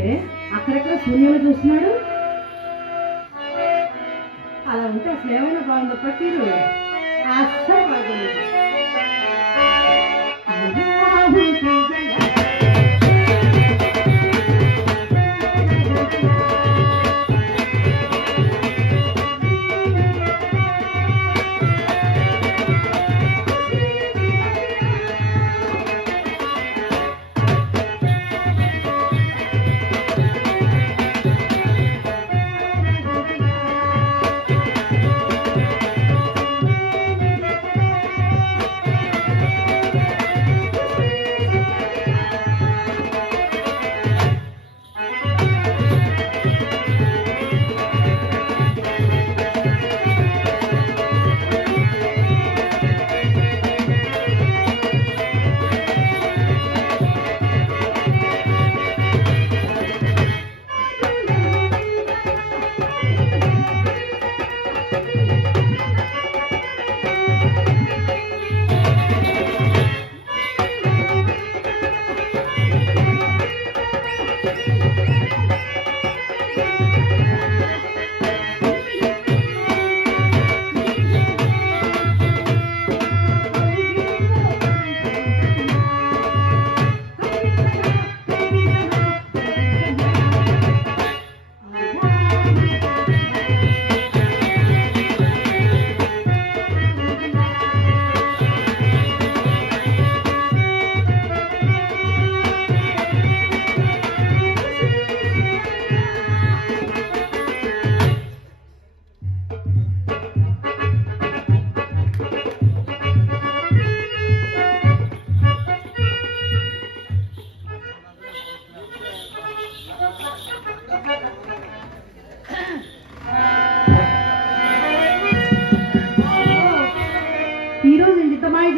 ఏమిటే అక్కడెక్కడ శూన్యంలో చూస్తున్నాడు? అలా ఉంటే అసలు ఏమైనా బాగుందో పట్టిరు అస్సలు బాగుంది.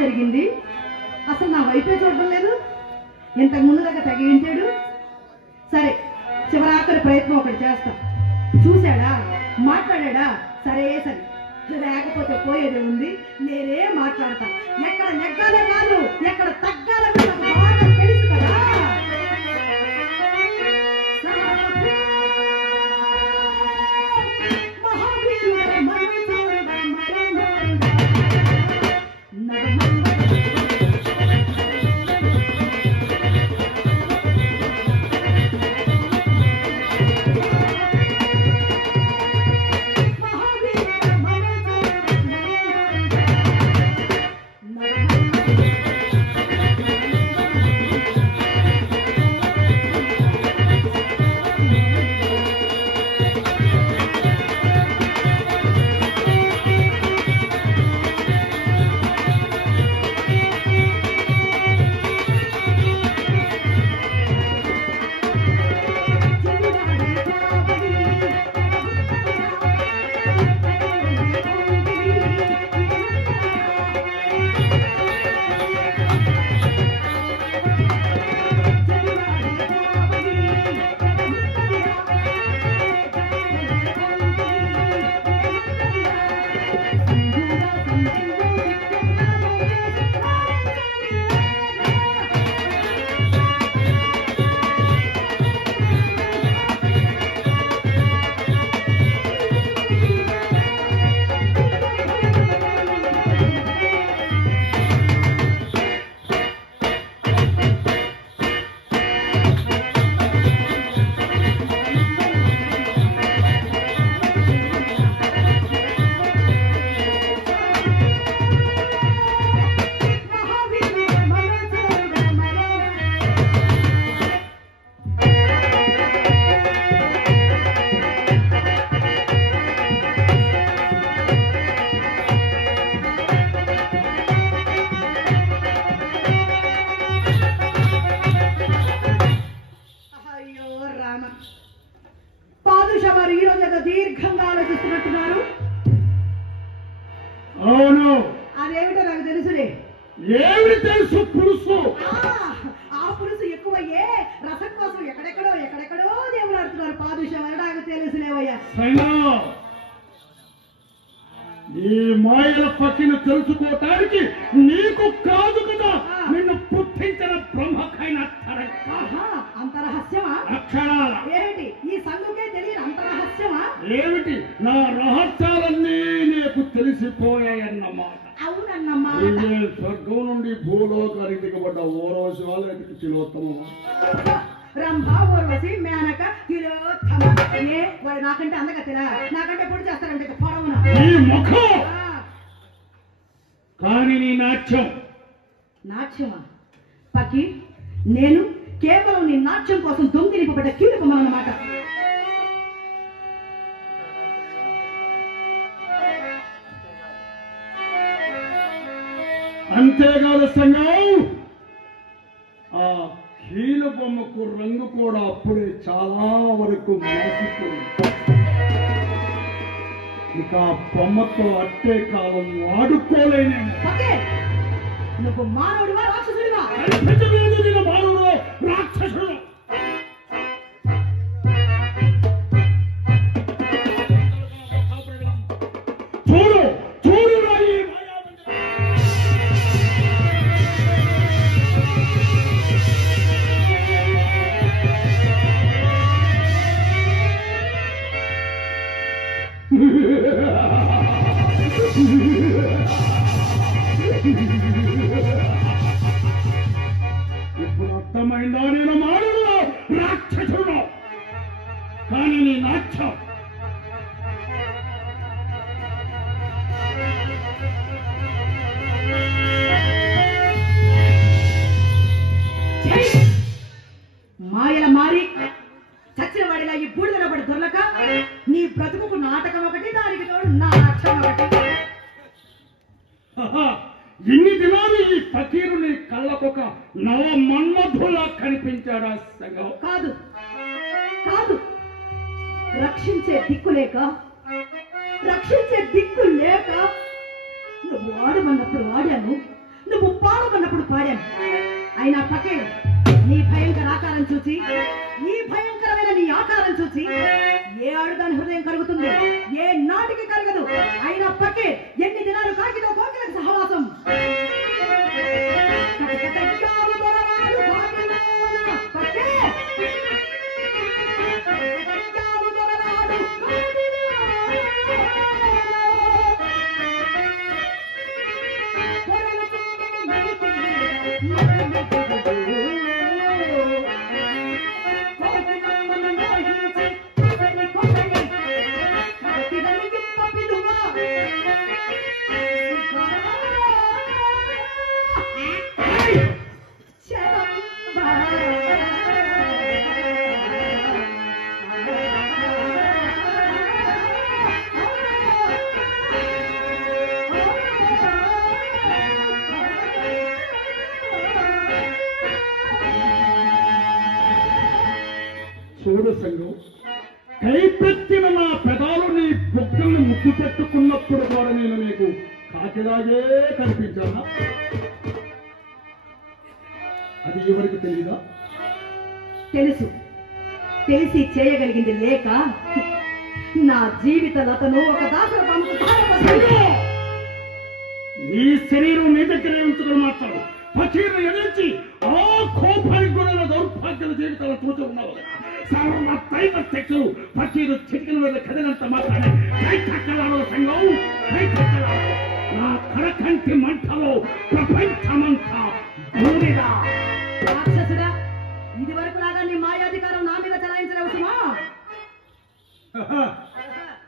జరిగింది అసలు నా వైపే చూడడం లేదు. ఇంతకు ముందు దాకా తగ్గించాడు. సరే చివరాఖరి ప్రయత్నం ఒకటి చేస్తా. చూశాడా, మాట్లాడా, సరే సరే, లేకపోతే పోయేది ఉంది. నేనే మాట్లాడతా. ఎక్కడ నెగ్గాలే కాదు, ఎక్కడ తగ్గాలో బాగా తెలుసు కదా. దీర్ఘంగా ఆలోచిస్తున్నట్టున్నారు. అవును, అదేమిటో నాకు తెలుసులే. ఏమిటి తెలుసు? పులుసు. ఆ పులుసు ఎక్కువయ్యే రసం కోసం ఎక్కడెక్కడో దేవులాడుతున్నారు. పాదుషం అనడానికి తెలుసులేవయ్యా. ఈ మాయల పట్టిన తెలుసుకోవటానికి నీకు కాదు కదా నిన్ను పుట్టించిన బ్రహ్మకైనా. అంత రహస్యమా? అక్షరాల ఏమిటి ఈ సందుకే తెలియని అంత రహస్యమా? ఏమిటి నా రహస్యాలన్నీ నీకు తెలిసిపోయాయన్నమాట. అవునన్నమ్మా. నువ్వే స్వర్గం నుండి భూలోకానికి దిగబడ్డ ఓరవసి వాళ్ళకి తిలోత్తమా? రంభ ఊర్వశి మేనక తిలోత్తమ. వాడు నాకంటే అందగతిరా, నాకంటే పొడి చేస్తారంటే పొడవున నీ ముఖం కానీ నీ నాట్యం. నాట్యమా? పకి నేను కేవలం నీ నాట్యం కోసం దొంగిలింపబడ్డ కీలుకమన్నమాట. అంతేకాదు సంగం, ఆ కీలు బొమ్మకు రంగు కూడా అప్పుడే చాలా వరకు మాసిపోయింది. ఇక ఆ బొమ్మతో అట్టే కాలం వాడుకోలేనేమో. పకే నువ్వు మానవుడివా రాక్షసుడివా? మానవుడు రాక్షసుడు. చూడు చూడు రాయి ఇప్పుడు అర్థమైందా? నేను మానవుడు రాక్షసుడు కానీ నీ నాట్యం మాయల మారి చచ్చిన వాడిలా ఈ బూడిదలో పడి దొరలక నీ బ్రతుకు నాటకం ఒకటి, దానికి తోడు నా నాట్యం ఒకటి. ఇన్ని దినాలు ఈ ఫకీరు నీ కళ్ళకొక నవ మన్మధులా కనిపించాడా సంగం? కాదు కాదు, రక్షించే దిక్కు లేక, రక్షించే దిక్కు లేక నువ్వు ఆడమన్నప్పుడు ఆడాను, నువ్వు పాడమన్నప్పుడు పాడాను. అయినా పకే నీ భయంకర ఆకారం చూసి, ఈ భయంకరమైన నీ ఆకారం చూసి ఏ ఆడుదాని హృదయం కలుగుతుంది? ఏ నాటికి కలగదు. అయినా పకే ఎన్ని దినాలు కాకితో కోకిలకు సహవాసం. చూడు సంగం, కైపెత్తిన నా పెదాలు నీ బొగ్గల్ని ముద్దు పెట్టుకున్నప్పుడు కూడా నేను నీకు కాకిలాగే కనిపించానా? అది ఎవరికి తెలీదా? తెలుసు, తెలిసి చేయగలిగింది లేక నా జీవిత లతను ఒక దాసర నీ శరీరం నీ దగ్గరే ఉంచుకొని మాట్లాడు. ఫకీరు ఎదిరించి ఆ కోపానికి కూడా నా దౌర్భాగ్యుల జీవితాలు చూసి ఉన్నావు. సర్వ దైవ శక్తులు ఫకీరు చిటికల మీద కదినంత మాట్లాడి కైకక్కలాడో సంఘం, కైకక్కలాడో నా కడకంటి మంటలో ప్రపంచమంతా బూడిదా. రాక్షసుడా, ఇది వరకు లాగా నీ మాయాధికారం నా మీద చలాయించలేవుసుమా?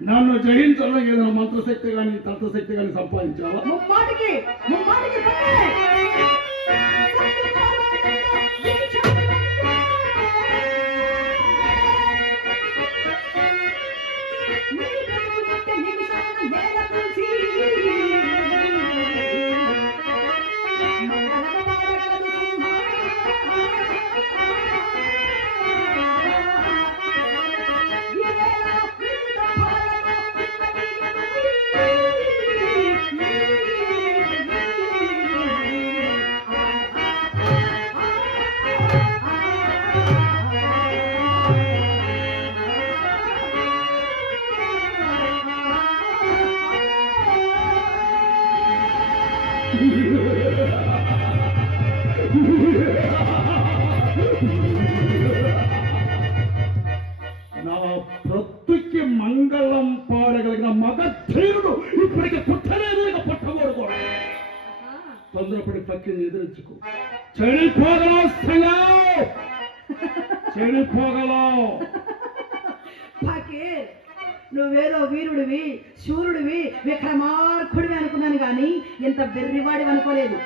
నన్ను జయించడంలో ఏదైనా మంత్రశక్తి కానీ తంత్రశక్తి కానీ సంపాదించావా? ముమ్మాటికి ముమ్మాటికి మందలించుకో. చెడిపోగలవు చెడిపోగలవు. ఫకీర్, నువ్వేదో వీరుడివి, శూరుడివి, విక్రమార్కుడివి అనుకున్నాను కానీ ఇంత బెర్రివాడివి అనుకోలేదు.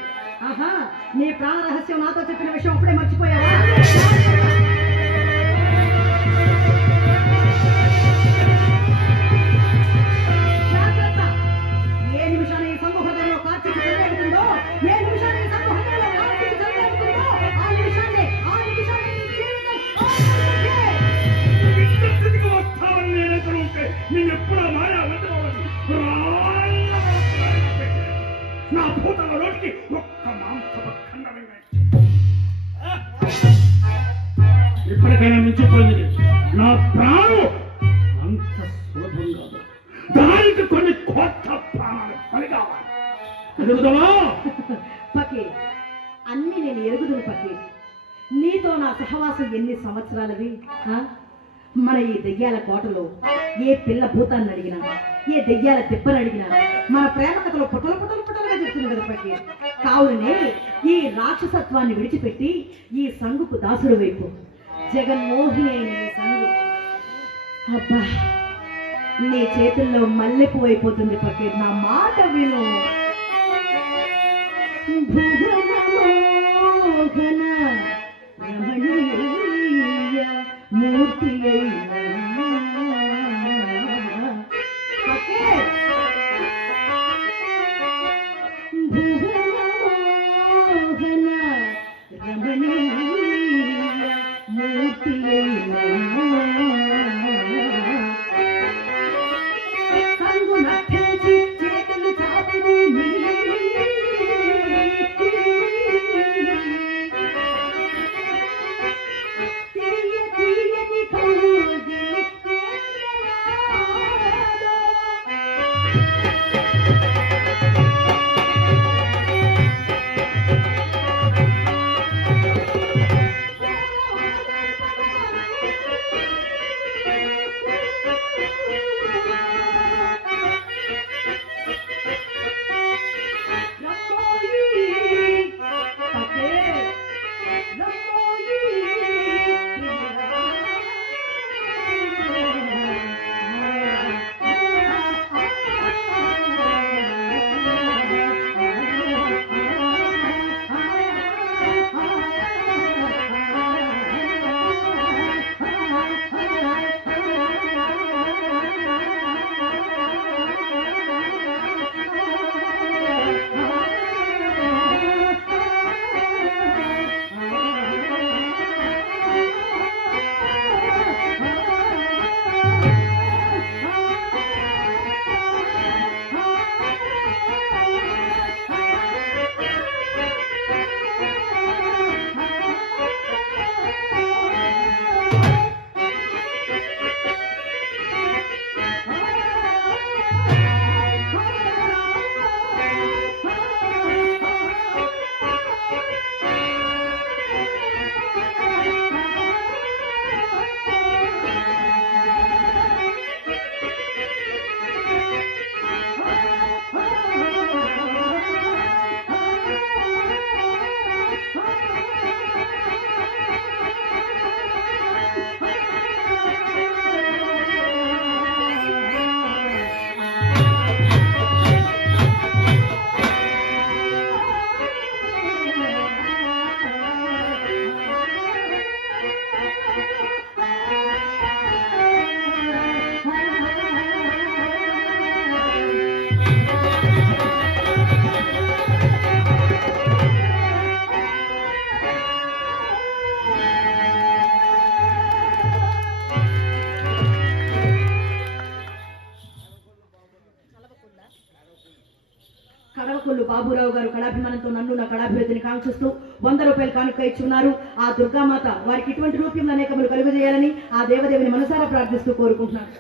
ఆహా, నీ ప్రాణ రహస్యం నాతో చెప్పిన విషయం అప్పుడే మర్చిపోయావా? జాగ్రత్త! ఏ నిమిషాన ఈ సంఘ హృదయంలో కార్తీక జరుగుతుందో, ఏ నిమిషాన ఈ సంఘ హృదయంలో కార్తీక జరుగుతుందో, ఆ నిమిషాన్ని నీ జీవితం వస్తావని నేనెక్కడు ఉంటే నిన్నెప్పుడో మాయా వెంటబడి నా భూతల రోడ్డుకి ఒక్క మాంసపు ఖండమైన ఇప్పటికైనా మించిపోయింది. నా ప్రాణం అంత సులభం కాదు. దానికి కొన్ని కోట్ల ప్రాణాలు పని కావాలి. ఎదుగుదవా? ఫకీర్, అన్ని నేను ఎరుగుదును ఫకీర్. నీతో నా సహవాసం ఎన్ని సంవత్సరాలవి? మన ఈ దెయ్యాల కోటలో ఏ పిల్ల భూతాన్ని అడిగినా, ఏ దెయ్యాల తిప్పని అడిగినా మన ప్రేమ కథలో పుటలుగా చెప్తుంది కదా ఫకీర్. కావుననే ఈ రాక్షసత్వాన్ని విడిచిపెట్టి ఈ సంగుకు దాసుడు వైపు జగన్మోహిని అయిన ఈ సంగు అబ్బా నీ చేతుల్లో మల్లెపు అయిపోతుంది ఫకీర్. నా మాట విను. భువనమోహన రమణీయ మూర్తి భువనమోహన రమణీయ మూర్తి సంగు నటించి చేతులు చాపిది కడవకొల్లు బాబురావు గారు కళాభిమానంతో నన్ను నా కళాభివృద్ధిని కాంక్షిస్తూ 100 రూపాయలు కానుక ఇచ్చున్నారు. ఆ దుర్గామాత వారికి ఇటువంటి రూపంలో అనేకములు కలుగజేయాలని ఆ దేవదేవిని మనసారా ప్రార్థిస్తూ కోరుకుంటున్నాను.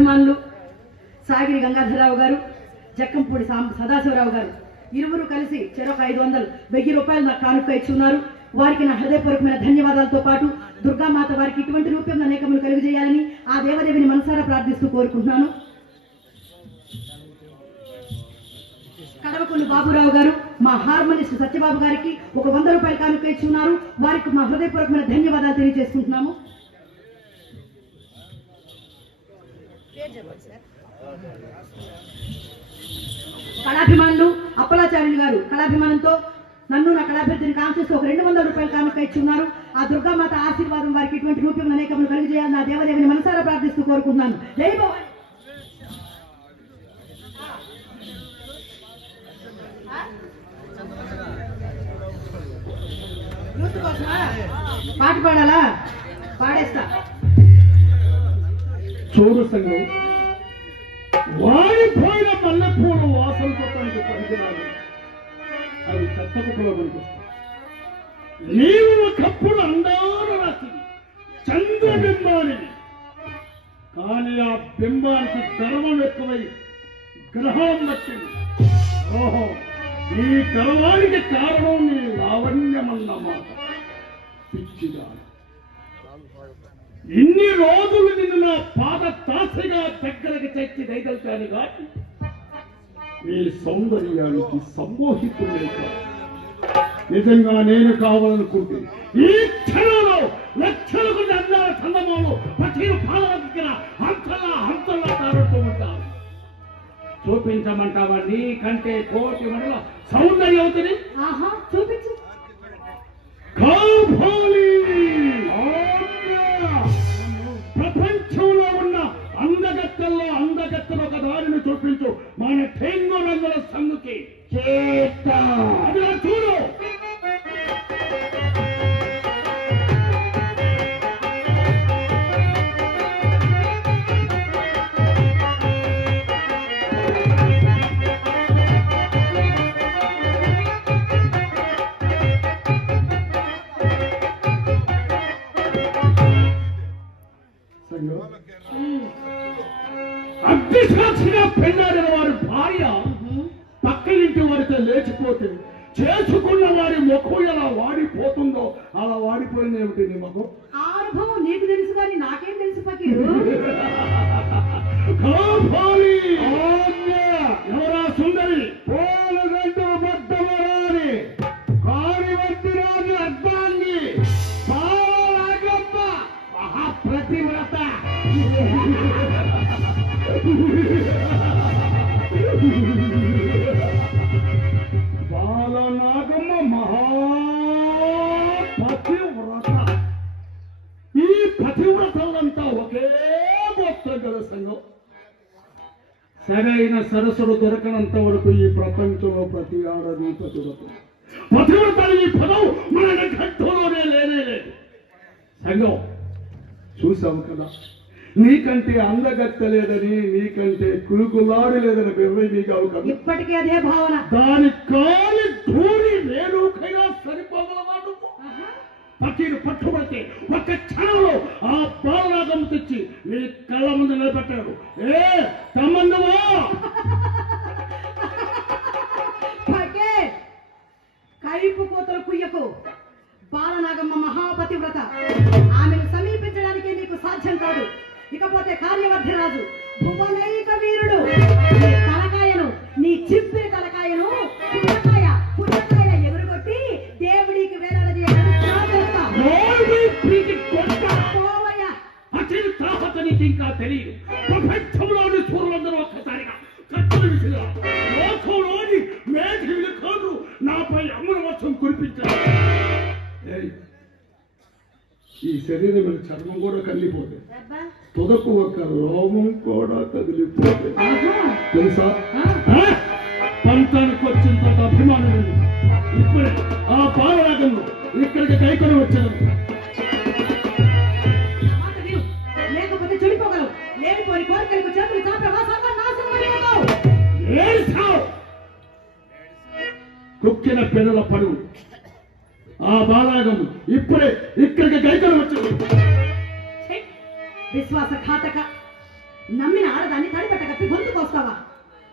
కళాభిమానులు సాగిరి గంగాధరరావు గారు, జక్కంపూడి సదాశివరావు గారు ఇరువురు కలిసి చెరొక 500 1000 రూపాయలు నాకు కానుక ఇచ్చి ఉన్నారు. వారికి నా హృదయపూర్వకమైన ధన్యవాదాలతో పాటు దుర్గామాత వారికి ఇటువంటి రూపంలో అనేకములు కలుగజేయాలని ఆ దేవదేవిని మనసారా ప్రార్థిస్తూ కోరుకుంటున్నాను. కడవకొండ బాబురావు గారు మా హార్మోనిస్ట్ సత్యబాబు గారికి ఒక 100 రూపాయలు కానుక ఇచ్చి ఉన్నారు. వారికి మా హృదయపూర్వకమైన ధన్యవాదాలు తెలియజేసుకుంటున్నాము. కళాభిమానులు అప్పలాచార్యులు గారు కళాభిమానంతో నన్ను నా కళాభివృద్ధిని కాంక్షిస్తూ ఒక 200 రూపాయలు కానుక ఇచ్చి ఉన్నారు. ఆ దుర్గామాత ఆశీర్వాదం వారికి ఇటువంటి రూపంలో అనేకములు కలిగజేయాలని నా దేవదేవిని మనసారా ప్రార్థిస్తూ కోరుకుంటున్నాను. జై భవాని. పాట పాడాలా? పాడేస్తా. చూడు సంఘం, వాడిపోయిన మల్లెపూల వాసనతో తనకు పనికిరాదు, అవి చెత్తకులో పనికొస్తాయి. నీవు ఒకప్పుడు అందాల రాసి చంద్రబింబానివి, కానీ ఆ బింబానికి గర్వం ఎక్కువై గ్రహం వచ్చింది. ఓహో, ఈ గర్వానికి కారణం నీ లావణ్యమన్నమాట. పిచ్చిగా ఇన్ని రోజులు నిన్ను నా పాద తాసిగా దగ్గరకు తెచ్చి దయదల్చాను కానీ నీ సౌందర్యానికి సమ్మోహితులే కాదు. నిజంగా నేను కావాలనుకుంటే ఈ క్షణంలో లక్షలకు అందాల చందమాలు పట్టిన పాలన హంతలా తారుతూ ఉంటాను. చూపించమంటావా? నీ కంటే కోటి మండల సౌందర్యవతిని చూపించు. ప్రపంచంలో ఉన్న అందగత్తల్లో అందగత్తలు ఒక దారిని చూపించు. మన టెంగోనందల సంగుకి అది చూడు. అగ్నిసాక్షిగా పెళ్ళాడిన వారి భార్య పక్క ఇంటి వారితో లేచిపోతుంది. చేసుకున్న వారి ముఖం ఎలా వాడిపోతుందో అలా వాడిపోయింది. ఏమిటి నీ ముఖం? ఆ అనుభవం నీకు తెలుసు కానీ నాకేం తెలుసు పకీరు. ఎవరా సుందరి? పోలగంటూ బద్దమరాని కారివత్తిరాజు అర్థాన్ని బాలనాగమ్మ మహాప్రతివ్రత. బాలనాగమ్మ మహాపతివ్రత. ఈ పతివ్రతలంతా ఒకే గోత్రం గల సంఘం. సరైన సరస్సులు దొరకనంత వరకు ఈ ప్రపంచంలో ప్రతి ఆడది పతివ్రత. పతివ్రతలు ఈ పదం మన ఘట్టంలోనే లేనే లేదు. సంఘం చూసావు కదా, నీకంటే అందగత్త లేదని, నీకంటే కులుకులాడి లేదని నిర్ణయించావు కదా. ఇప్పటికీ అదే భావన. దాని కాలి ధూళి రేణుకైనా సరిపోగలవాడు. పకీరు పట్టుబడితే ఒక్క క్షణంలో ఆ బాలనాగం తెచ్చి నీ కళ్ళ ముందు నిలబెట్టాడు. ఏ తమ్మందువా? కైపు కోతలు కుయ్యకు. బాలనాగమ్మ మహాపతివ్రత. ఆమెను సమీపించడానికి నీకు సాధ్యం కాదు. ఇకపోతే కార్యవర్ధిరాజు భువనైక వీరుడు. నీ తలకాయను, నీ చిప్పిరి తలకాయను పుట్టకాయ ఎగురుగొట్టి దేవుడికి వేలాడదీయాలని ఇంకా తెలియదు. ప్రపంచంలోని సూర్యులందరూ ఒక్కసారిగా కట్టలు విసిరా లోకంలోని మేఘలు కాదు నాపై అమర వర్షం కురిపించారు. ఈ శరీరం మీద చర్మం కూడా కదిలిపోతే, తుదకు ఒక రోమం కూడా కదిలిపోతే తెలుసా? పంతానికి వచ్చిన తర్వాత అభిమానం ఇప్పుడే ఆ బాలరాగంలో ఇక్కడికి కైకొని వచ్చాను. లేకపోతే చెడిపోగలవు. లేనిపోని కోరికలకు చేతులు కుక్కిన పెదల పడువు ఆ బాలాగము ఇప్పుడే ఇక్కడికి కైకొని వచ్చింది. విశ్వాసఘాతక నమ్మిన ఆడదాన్ని తడిపట్ట కప్పి గొంతుకొస్తావా?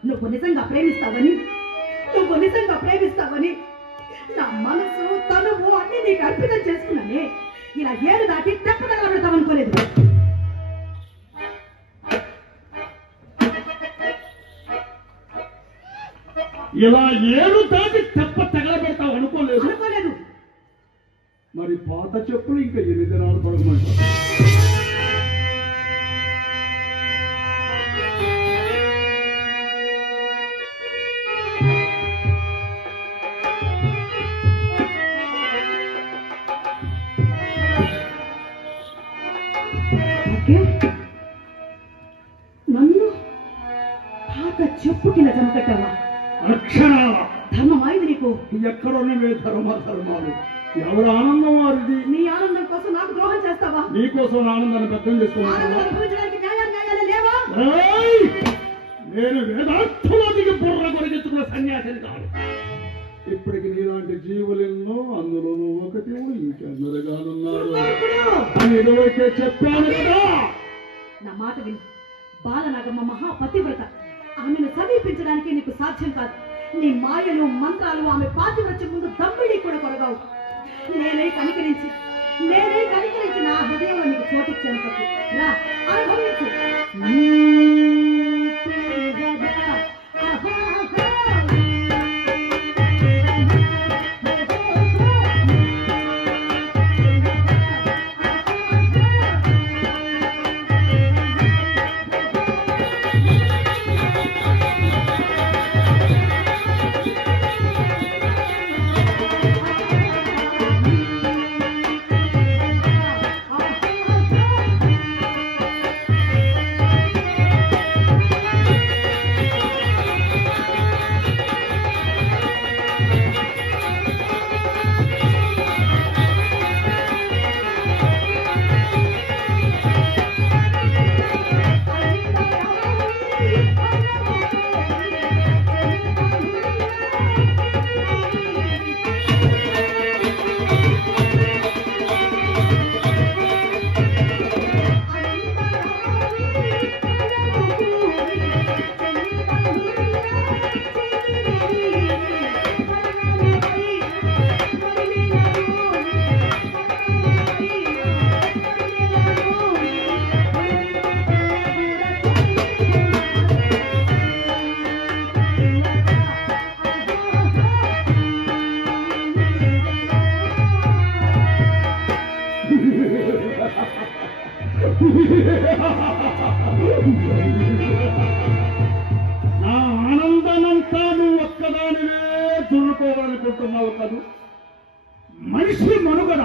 నువ్వు నిజంగా ప్రేమిస్తావని నా మనసు తనువు అన్ని నీకు అర్పితం చేసుకున్నానే. ఇలా ఏడు దాటి తెప్పదగలబెడతావనుకోలేదు. ఇలా ఏడు దాటి తెప్ప తగలబెడతావు అనుకోలేదు. మరి పాత చెప్పులు ఇంకా 8 దినాలు పడమంటారు. నన్ను పాత చెప్పు కింద చంపకట్టావా? అక్షరాల ధర్మమైంది నీకు. ఎక్కడున్నవే ధర్మాలు. ఎవరు ఆనందం వారిది. నీ ఆనందం కోసం నాకు ద్రోహం చేస్తావా? నీకోసం ఆనందాన్ని బద్దం చేస్తున్నాను. నేను వేదార్థులకి బుర్ర కొరిగించుకున్న సన్యాసిని కాదు. ఇప్పటికి నీలాంటి జీవులెన్నో, అందులోనూ ఒకటి ఇంకెందరుగానున్నారు అని ఇదివరకే చెప్పాను కదా. నా మాట విను. బాలనాగమ్మ మహాపతివ్రత. ఆమెను సమీపించడానికి నీకు సాధ్యం కాదు. నీ మాయలు మంత్రాలు ఆమె పాతివ్రత్యం ముందు దమ్మిడి కూడా కొరగావు. నేనే కనికరించి నా హృదయంలో నీకు చోటిచ్చాను తప్పు. రా, అనుభవించు. నా ఆనందనంతా నువ్వు ఒక్కదానివే దుర్కోవాలనుకుంటున్నావు కదూ. మనిషి మనుగడ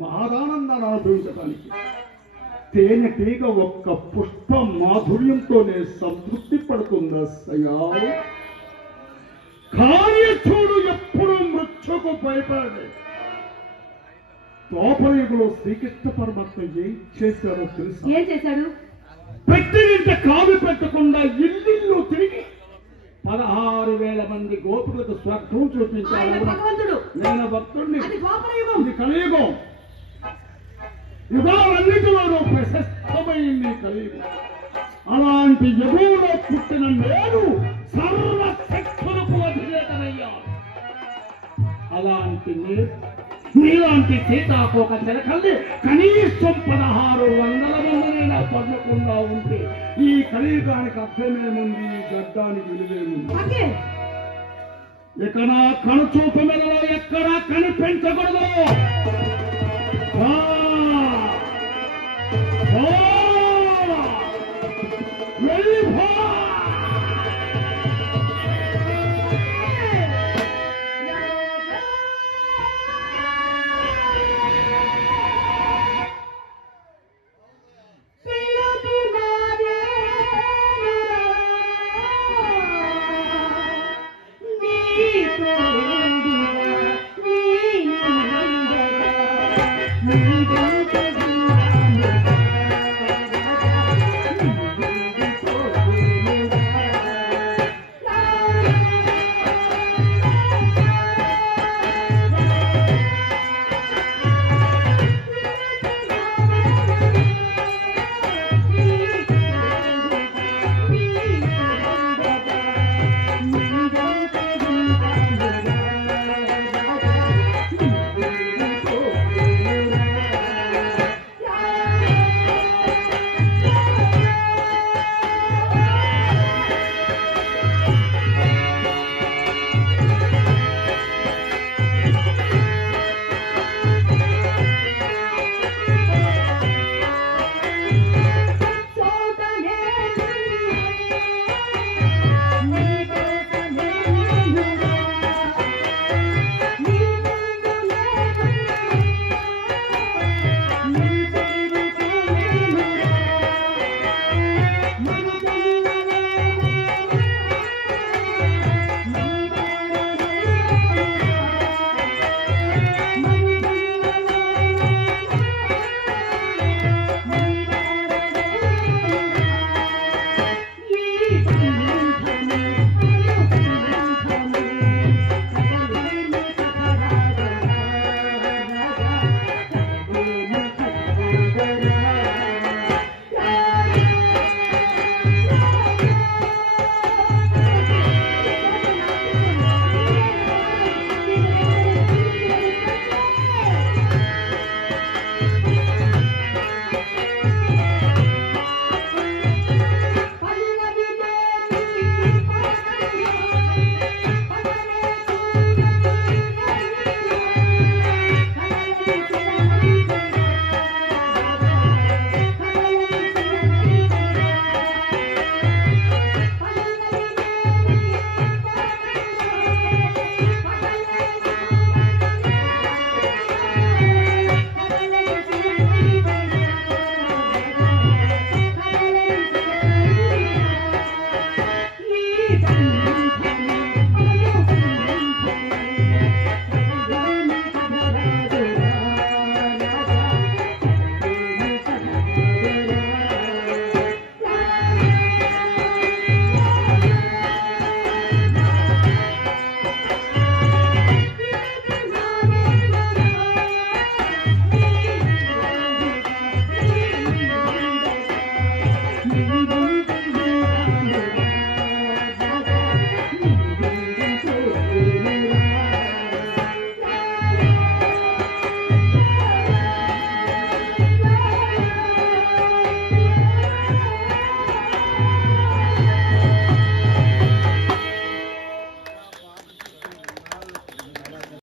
మహాదానందాన్ని అనుభవించడానికి తేనెటీగ ఒక్క పుష్ప మాధుర్యంతోనే సంతృప్తి పడుతుందా సయా? కార్యచూడు ఎప్పుడు మృత్యుకు భయపడలే. ద్వాపరయుగంలో శ్రీకృష్ణ పరమాత్మ ఏం చేశాడో తెలుసు? ఏం చేశాడు? పెట్టినంత కాలు పెట్టకుండా ఇల్లు తిరిగి 16,000 మంది గోపులకు స్వర్గం చూపించాడు. నేను భక్తుడిని. ఇది కలియుగం. యుగాలన్నిటిలోనూ ప్రశస్తమైంది కలియుగం. అలాంటి యుగంలో పుట్టిన నేను సర్వశక్తులకు అధినేతనయ్యాను. అలాంటి నీలాంటి సీతాకోక చిలకల్ని కనీసం 1600 మందిని నా పడకుండా ఉంటే ఈ కలియుగానికి అర్థమేముంది? ఈ గడ్డానికి విలువేముంది? ఇక నా కనుచూపు మెడలో ఎక్కడా కనిపించకూడదు.